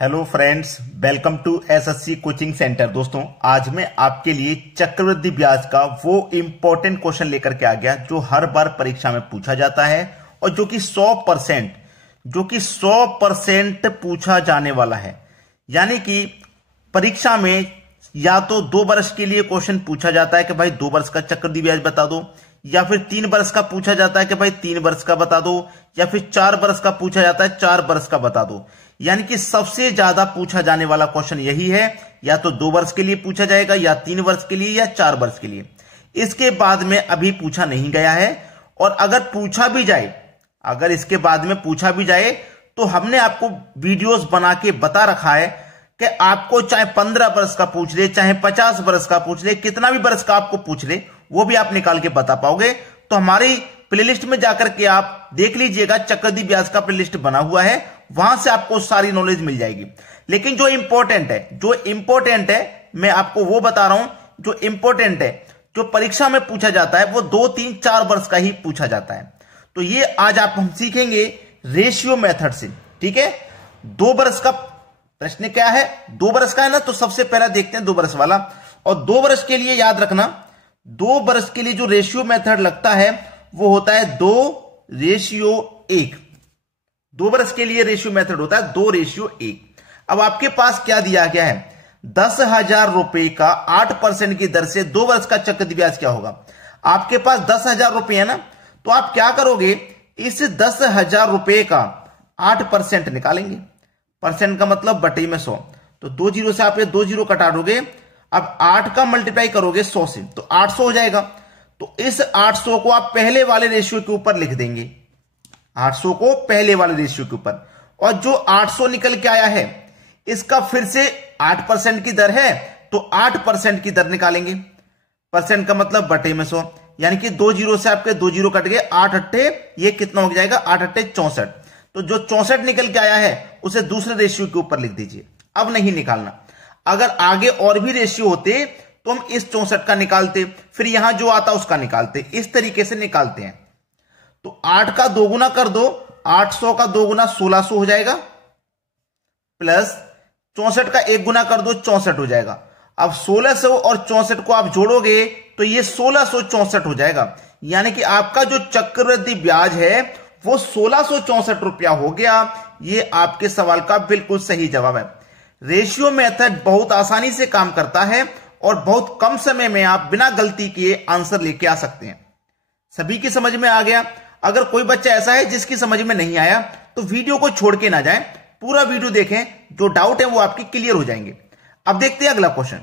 Hello friends, welcome to SSC coaching centre. दोस्तों, आज मैं आपके लिए चक्रवृद्धि ब्याज का वो इंपॉर्टेंट क्वेश्चन लेकर के आ गया जो हर बार परीक्षा में पूछा जाता है और जो कि 100% पूछा जाने वाला है। यानी कि परीक्षा में या तो 2 वर्ष के लिए क्वेश्चन पूछा जाता है कि भाई 2 वर्ष का चक्रवृद्धि ब्याज बता दो, या फिर 3 वर्ष का पूछा जाता है कि भाई 3 वर्ष का बता दो, या फिर 4 वर्ष का पूछा जाता है 4 वर्ष का बता दो। यानी कि सबसे ज्यादा पूछा जाने वाला क्वेश्चन यही है, या तो 2 वर्ष के लिए पूछा जाएगा, या 3 वर्ष के लिए, या 4 वर्ष के लिए। इसके बाद में अभी पूछा नहीं गया है। और अगर पूछा भी जाए, अगर इसके बाद में पूछा भी जाए तो हमने आपको वीडियोस बना के बता रखा है कि आपको चाहे 15 वर्ष का पूछ ले, चाहे 50 वर्ष का पूछ ले, कितना भी वर्ष का आपको पूछ ले, वो भी आप निकाल के बता पाओगे। तो हमारी प्लेलिस्ट में जाकर के आप देख लीजिएगा, चक्रवृद्धि ब्याज का प्लेलिस्ट बना हुआ है, वहां से आपको सारी नॉलेज मिल जाएगी। लेकिन जो इंपॉर्टेंट है मैं आपको वो बता रहा हूं, जो इंपॉर्टेंट है, जो परीक्षा में पूछा जाता है वो 2, 3, 4 वर्ष का ही पूछा जाता है। तो ये आज हम सीखेंगे रेशियो मेथड से। ठीक है, 2 वर्ष का प्रश्न क्या है, 2 वर्ष का है ना, तो सबसे पहला देखते हैं 2 वर्ष वाला। और 2 वर्ष के लिए याद रखना, 2 वर्ष के लिए जो रेशियो मेथड लगता है वो होता है 2:1। 2 वर्ष के लिए रेशियो मेथड होता है 2:1। अब आपके पास क्या दिया गया है, 10,000 रुपए का 8% की दर से 2 वर्ष का चक्रवृद्धि ब्याज क्या होगा। आपके पास 10,000 रुपए है ना, तो आप क्या करोगे, इस 10,000 रुपए का 8% निकालेंगे। परसेंट का मतलब बटे में 100, तो 2 जीरो से आप ये 2 जीरो कटा दोगे। अब 8 का मल्टीप्लाई करोगे 100 से, तो 800 हो जाएगा। तो इस 800 को आप पहले वाले रेशियो के ऊपर लिख देंगे, 800 को पहले वाले रेशियो के ऊपर। और जो 800 निकल के आया है, इसका फिर से 8% की दर है, तो 8% की दर निकालेंगे। परसेंट का मतलब बटे में 100, यानी कि 2 जीरो से आपके 2 जीरो कट गए, 8 अट्ठे, ये कितना हो जाएगा, 8 अट्ठे 64। तो जो 64 निकल के आया है उसे दूसरे रेशियो के ऊपर लिख दीजिए। अब नहीं निकालना। अगर आगे और भी रेशियो होते तो हम इस 64 का निकालते, फिर यहां जो आता उसका निकालते, इस तरीके से निकालते हैं। तो 8 का 2 गुना कर दो, 800 का 2 गुना 1600 हो जाएगा, प्लस 64 का 1 गुना कर दो, 64 हो जाएगा। अब 1600 और 64 को आप जोड़ोगे तो ये 1664 हो जाएगा। यानी कि आपका जो चक्रवृद्धि ब्याज है वो 1664 रुपया हो गया। ये आपके सवाल का बिल्कुल सही जवाब है। रेशियो मेथड बहुत आसानी से काम करता है और बहुत कम समय में आप बिना गलती किए आंसर लेके आ सकते हैं। सभी की समझ में आ गया। अगर कोई बच्चा ऐसा है जिसकी समझ में नहीं आया तो वीडियो को छोड़ के ना जाएं, पूरा वीडियो देखें, जो डाउट है वो आपके क्लियर हो जाएंगे। अब देखते हैं अगला क्वेश्चन।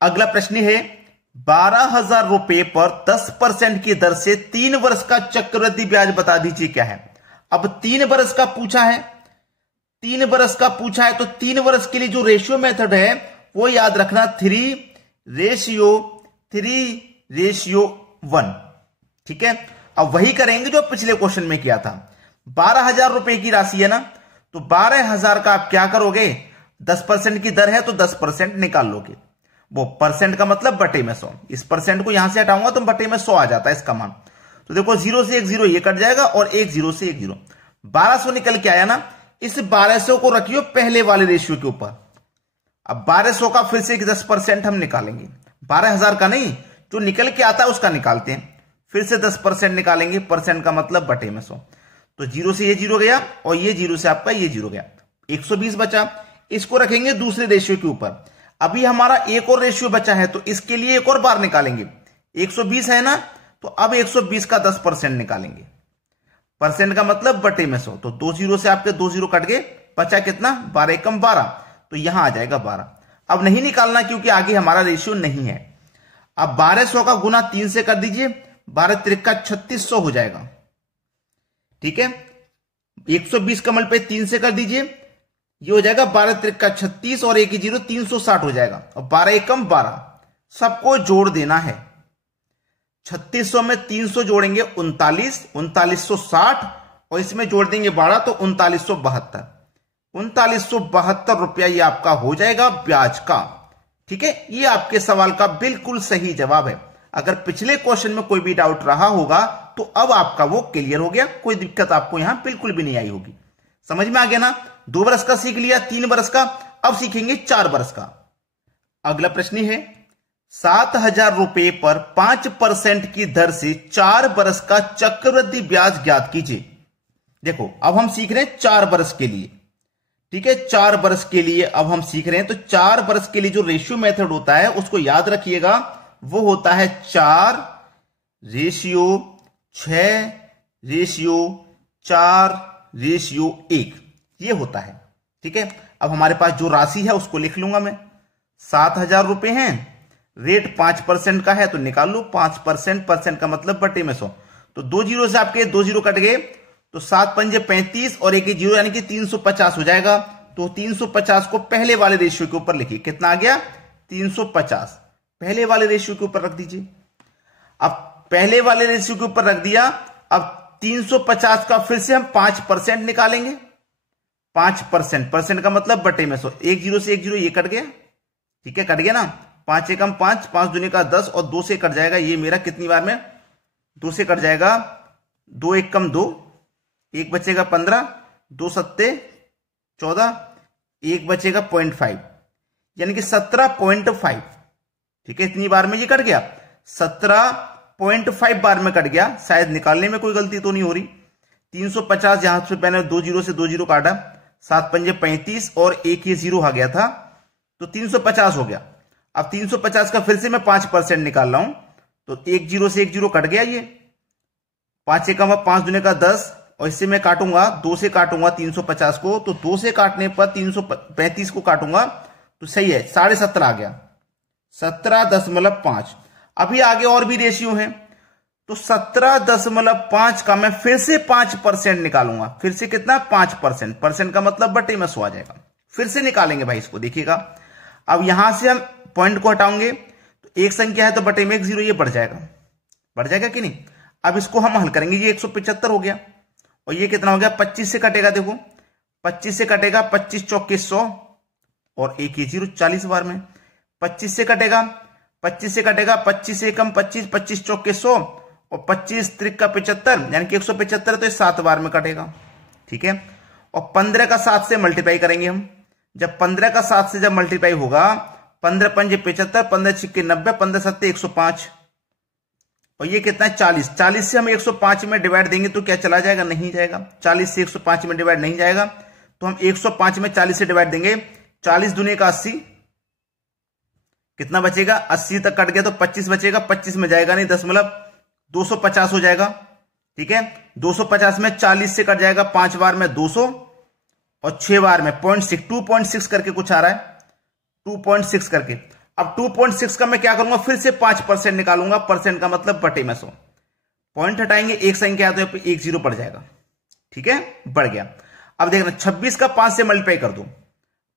अगला प्रश्न है, 12,000 रुपए पर 10% की दर से 3 वर्ष का चक्रवृद्धि ब्याज बता दीजिए क्या है। अब 3 वर्ष का पूछा है, 3 वर्ष का पूछा है, तो 3 वर्ष के लिए जो रेशियो मेथड है वो याद रखना 3:1। ठीक है, अब वही करेंगे जो पिछले क्वेश्चन में किया था। 12,000 रुपए की राशि है ना, तो 12,000 का आप क्या करोगे, 10% की दर है तो 10% निकाल लोगे। वो परसेंट का मतलब बटे में 100, इस परसेंट को यहां से हटाऊंगा तो बटे में 100 आ जाता है इसका मान। तो देखो 0 से 1 0 ये कट जाएगा, और 1 0 से 1 0, 1200 निकल के आया ना। इस 1200 को रखियो पहले वाले रेशियो के ऊपर। अब 1200 का फिर से 10% हम निकालेंगे, 12,000 का नहीं, जो निकल के आता है उसका निकालते हैं। फिर से 10% निकालेंगे, परसेंट का मतलब बटे में 100। तो 0 से ये 0 गया, और ये 0 से आपका ये 0 गया, 120 बचा। इसको रखेंगे दूसरे रेशियो के ऊपर। अभी हमारा एक और रेशियो बचा है, तो इसके लिए एक और बार निकालेंगे। 120 है ना, तो अब 120 का 10% निकालेंगे। परसेंट का मतलब बटे में 100, तो 2 जीरो से आपके 2 जीरो कट गए, बचा कितना, 12 एकम 12, तो यहां आ जाएगा 12। अब नहीं निकालना क्योंकि आगे हमारा रेशियो नहीं है। अब 1200 का गुना 3 से कर दीजिए, 12 त्रिका 3600 हो जाएगा। ठीक है, 120 का मल्टीप्लाई 3 से कर दीजिए, ये हो जाएगा 12 त्रिका 36, और 1 0 360 हो जाएगा। और 12 एकम 12, सबको जोड़ देना है। 3600 में 300 जोड़ेंगे 39, 3960, और इसमें जोड़ देंगे 12, तो 3972। 3972 रुपया ये आपका हो जाएगा ब्याज का। ठीक है, ये आपके सवाल का बिल्कुल सही जवाब है। अगर पिछले क्वेश्चन में कोई भी डाउट रहा होगा तो अब आपका वो क्लियर हो गया, कोई दिक्कत आपको यहां बिल्कुल भी नहीं आई होगी। समझ में आ गया ना। 2 बरस का सीख लिया, 3 बरस का, अब सीखेंगे 4 बरस का। अगला प्रश्न है 7,000 रुपए पर 5% की दर से 4 बरस का चक्रवृद्धि ब्याज ज्ञात कीजिए। देखो अब हम सीख रहे हैं 4 बरस के लिए, ठीक है, 4 बरस के लिए अब हम सीख रहे हैं। तो 4 बरस के लिए जो रेशियो मेथड होता है उसको याद रखिएगा, वो होता है 4:6:4:1 ये होता है, ठीक है। अब हमारे पास जो राशि है उसको लिख लूंगा मैं। 7,000 रुपए हैं, रेट 5% का है तो निकाल लो 5%, परसेंट का मतलब बटे में 100। तो 2 जीरो से आपके 2 जीरो कट गए, तो 7 पंजे 35 और 1 जीरो यानी कि 350 हो जाएगा। तो 350 को पहले वाले रेशियो के ऊपर लिखिए, कितना आ गया 350, पहले वाले रेशियो के ऊपर रख दीजिए। अब पहले वाले रेशियो के ऊपर रख दिया, अब 350 का फिर से हम 5% निकालेंगे। 5%, परसेंट का मतलब बटे में 100, 1 जीरो से 1 जीरो ये कट गया, ठीक है, कट गया ना। 5 एकम 5, 5 दूनी का 10 और 2 से कट जाएगा, ये मेरा कितनी बार में 2 से कट जाएगा, 2 एकम 2, 1 बचेगा 15, 2 सत्ते 14, 1 बचेगा 0.5 यानी कि 17.5, ठीक है, इतनी बार में ये कट गया, 17.5 बार में कट गया। शायद निकालने में कोई गलती तो नहीं हो रही। 350 यहां से मैंने 2 जीरो से 2 जीरो काटा, 7 पंजे 35 और 1 ये जीरो आ गया था, तो 350 हो गया। अब 350 का फिर से मैं 5% निकाल रहा हूं, तो 1 जीरो से 1 जीरो कट गया, ये 5 एकम 5 दूने का 10 और इससे मैं काटूंगा 2 से काटूंगा 350 को, तो 2 से काटने पर 335 को काटूंगा तो सही है 17.5 आ गया, 17.5। अभी आगे और भी रेशियो है, तो 17.5 का मैं फिर से 5% निकालूंगा। फिर से कितना 5%, परसेंट का मतलब बटे में 100 आ जाएगा। फिर से निकालेंगे भाई इसको, देखिएगा। अब यहां से हम पॉइंट को हटाओगे तो एक संख्या है तो बटे में 1 जीरो, ये बढ़ जाएगा कि नहीं। अब इसको हम हल करेंगे, ये 175 हो गया और ये कितना हो गया 25 से कटेगा, देखो 25 से कटेगा, 25 चौके 100 और 1 ये जीरो 40 बार में। 25 से कटेगा, 25 से कटेगा, 25 से कम 25, 25 चौके 100 और 25 त्रिक का 75 यानी कि 175, तो 7 बार में कटेगा, ठीक है। और 15 का 7 से मल्टीप्लाई करेंगे हम। जब 15 का 7 से जब मल्टीप्लाई होगा, 15 पंजे 75, 15 छिक्के 90, 15 सत्ते 105 और ये कितना है 40। 40 से हम 105 में डिवाइड देंगे तो क्या चला जाएगा, नहीं जाएगा। 40 से 105 में डिवाइड नहीं जाएगा, तो हम 105 में 40 से डिवाइड देंगे। 40 दूने का 80, कितना बचेगा 80 तक कट गया तो 25 बचेगा, 25 में जाएगा नहीं 10 मतलब 250 हो जाएगा, ठीक है। 250 में 40 से कट जाएगा, 5 बार में 200 और 6 बार में 0.6, 2.6 करके कुछ आ रहा है, 2.6 करके। अब 2.6 का मैं क्या करूंगा, फिर से 5% निकालूंगा, परसेंट का मतलब बटे में 100। पॉइंट हटाएंगे, एक संख्या है तो यहाँ पे 1 जीरो पड़ जाएगा, ठीक है, बढ़ गया। अब देखना 26 का 5 से मल्टीप्लाई कर दो,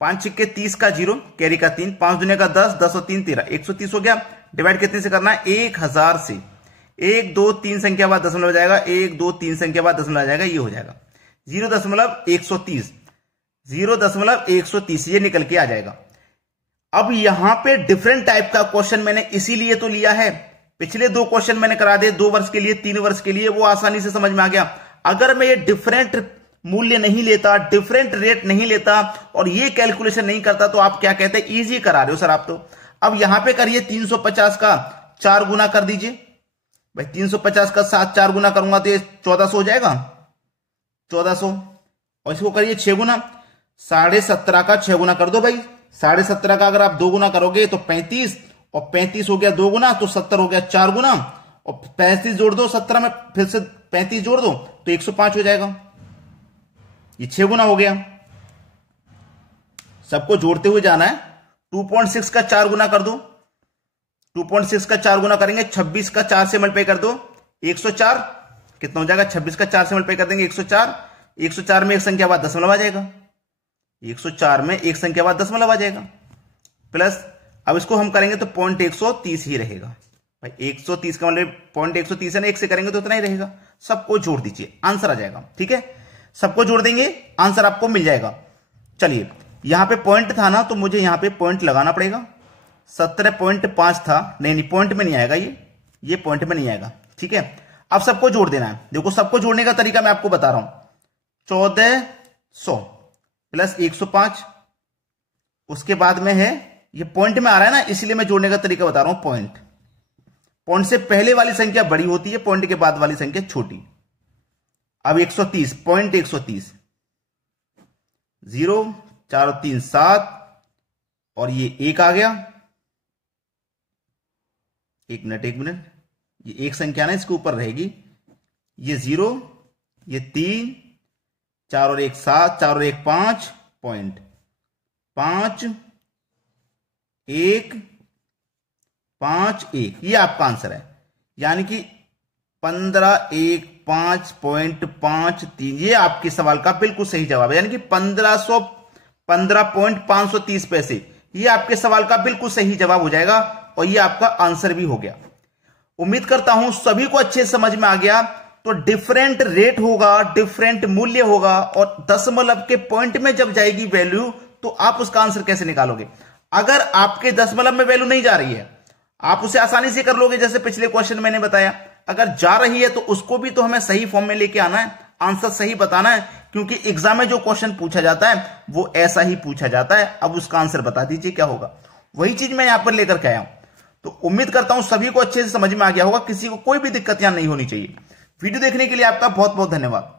5 छिक्के 30 का 0, कैरी का 3, 5 दूने का 10, 10 और 3 13, 130 हो गया। डिवाइड कितने से करना है, 1000 से। 1 2 3 संख्या बाद दशमलव जाएगा, 1 2 3 संख्या बाद दशमलव आ जाएगा, ये हो जाएगा 0.130, 0.130 ये निकल के आ जाएगा। अब यहां पे डिफरेंट टाइप का क्वेश्चन मैंने इसीलिए तो लिया है, पिछले 2 क्वेश्चन मैंने करा दिए 2 वर्ष के लिए, 3 वर्ष के लिए, वो आसानी से समझ में आ गया। अगर मैं ये डिफरेंट मूल्य नहीं लेता, डिफरेंट रेट नहीं लेता और ये कैलकुलेशन नहीं करता तो आप क्या कहते हैं, इजी करा रहे हो सर आप तो। अब यहां पे करिए 350 का 4 गुना कर दीजिए भाई, 350 का 7 4 गुना करूंगा तो ये 1400 हो जाएगा, 1400। और इसको करिए 6 गुना, 17.5 का 6 गुना कर दो भाई। 17.5 का अगर आप 2 गुना करोगे तो 35 और 35 हो गया 2 गुना तो 70 हो गया 4 गुना और 35 जोड़ दो 17 में, फिर से 35 जोड़ दो तो 105 हो जाएगा, ये 6 गुना हो गया। सबको जोड़ते हुए जाना है। 2.6 का 4 गुना कर दो, 2.6 का 4 गुना करेंगे, 26 का 4 से मल्टीप्लाई कर दो 104, कितना हो जाएगा 26 का 4 से मल्टीप्लाई कर देंगे 104, 104 में एक संख्या बाद दशमलव आ जाएगा, 104 में एक संख्या बाद दशमलव आ जाएगा प्लस। अब इसको हम करेंगे तो 0.130 ही रहेगा भाई, 130 का मतलब 0.130 है ना, 1 से करेंगे तो इतना ही रहेगा। सबको जोड़ दीजिए, आंसर आ जाएगा, ठीक है, सबको जोड़ देंगे आंसर आपको मिल जाएगा। चलिए यहां पे पॉइंट था ना, तो मुझे यहां पे पॉइंट लगाना पड़ेगा। 17.5 था, नहीं पॉइंट में नहीं आएगा, ये पॉइंट में नहीं आएगा, ठीक है। अब सबको जोड़ देना है। देखो सबको जोड़ने का तरीका मैं आपको बता रहा हूं। 1400 प्लस 105, उसके बाद में है, ये पॉइंट में आ रहा है ना, इसलिए मैं जोड़ने का तरीका बता रहा हूं। पॉइंट, पॉइंट से पहले वाली संख्या बड़ी होती है, पॉइंट के बाद वाली संख्या छोटी। अब 130, पॉइंट 130, 0, 4 और 3 7, और ये 1 आ गया। एक मिनट, ये एक संख्या ना इसके ऊपर रहेगी, ये 0, ये 3, 4 और 1 7, 4 और 1 5, पॉइंट 5 1 5 1, ये आपका आंसर है। यानी कि 15,1,5.53, ये आपके सवाल का बिल्कुल सही जवाब है। यानी कि 1515.530 पैसे, ये आपके सवाल का बिल्कुल सही जवाब हो जाएगा, और ये आपका आंसर भी हो गया। उम्मीद करता हूं सभी को अच्छे समझ में आ गया। तो डिफरेंट रेट होगा, डिफरेंट मूल्य होगा, और दशमलव के पॉइंट में जब जाएगी वैल्यू, तो आप उसका आंसर कैसे निकालोगे। अगर आपके दशमलव में वैल्यू नहीं जा रही है, आप उसे आसानी से कर लोगे, जैसे पिछले क्वेश्चन मैंने बताया। अगर जा रही है तो उसको भी तो हमें सही फॉर्म में लेके आना है, आंसर सही बताना है, क्योंकि एग्जाम में जो क्वेश्चन पूछा जाता है वो ऐसा ही पूछा जाता है। अब उसका आंसर बता दीजिए क्या होगा, वही चीज मैं यहां पर लेकर के आया हूं। तो उम्मीद करता हूं सभी को अच्छे से समझ में आ गया होगा, किसी को कोई भी दिक्कत यहां नहीं होनी चाहिए। वीडियो देखने के लिए आपका बहुत बहुत धन्यवाद।